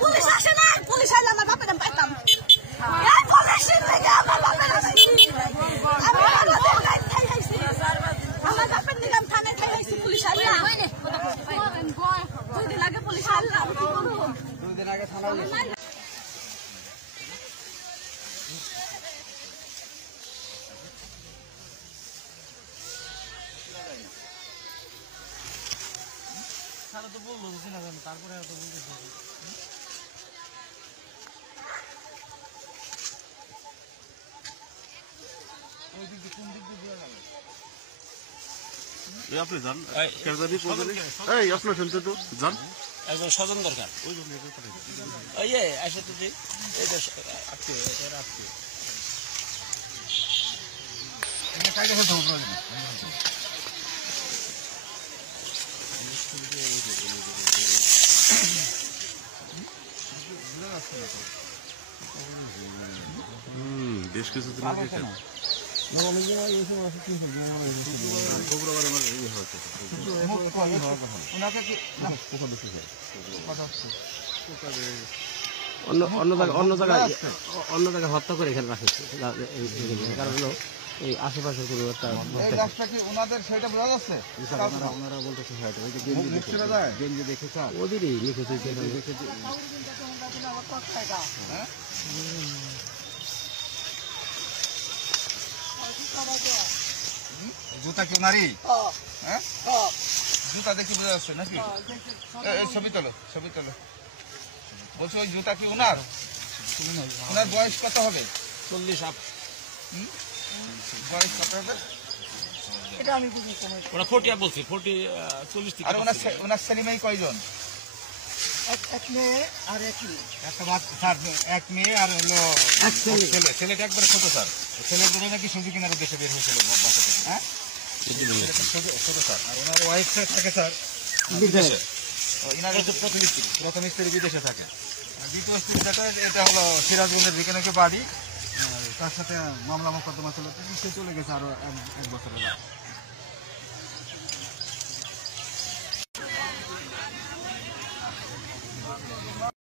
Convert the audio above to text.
Police আসে না, police আইলে আমার বাপের আমি পাইতাম। আমার বাপের নিলাম থানায় খাই হয়েছি পুলিশ আইলে 2 দিন আগে পুলিশ আনলাম। 2 দিন আগে থানা তো বলবো না, তারপরে তো বলতে আপনি যান আপনার শুনতে তো যান একজন স্বজন দরকার ওই জন্য আসে তো যে বেশ কিছুদিন আগে অন্য জায়গায় হত্যা করে এখানে রাখে, কারণ হলো এই আশেপাশের কোনো একটা সেটা বোঝা যাচ্ছে। ওনারা বলতেছে গেঞ্জি দেখে ওদেরই লিখেছে জুতা কি নারী? হ্যাঁ, জুতা দেখে বোঝা যাচ্ছে নাকি? ছবি তোলো, ছবি তোলো। বলছো ওই জুতা কি উনার? উনার বয়স কত হবে? 40 আপ। বয়স কত হবে? এটা আমি বুঝি না। ওরা 40 বলছে, 40 40 থেকে। আর ওনার ছেলে মেয়ে কয়জন? এক মেয়ে আর এক মেয়ে আর হলো ছেলে। ছেলেটা একবার ছোট স্যার। ছেলের দুটো নাকি সুযোগ কিনারে দেশে বের হয়েছিল বাসা থেকে। হ্যাঁ, ছোট স্যার। আর ওনার ওয়াইফ থাকে স্যার বিদেশে। ওনার হচ্ছে প্রথম স্ত্রী বিদেশে থাকে। আর দ্বিতীয় স্ত্রী থাকে, এটা হলো সিরাজগঞ্জের বিকেনে বাড়ি। তার সাথে মামলা মোকদ্দমা ছিল, সে চলে গেছে আরো 1 বছর।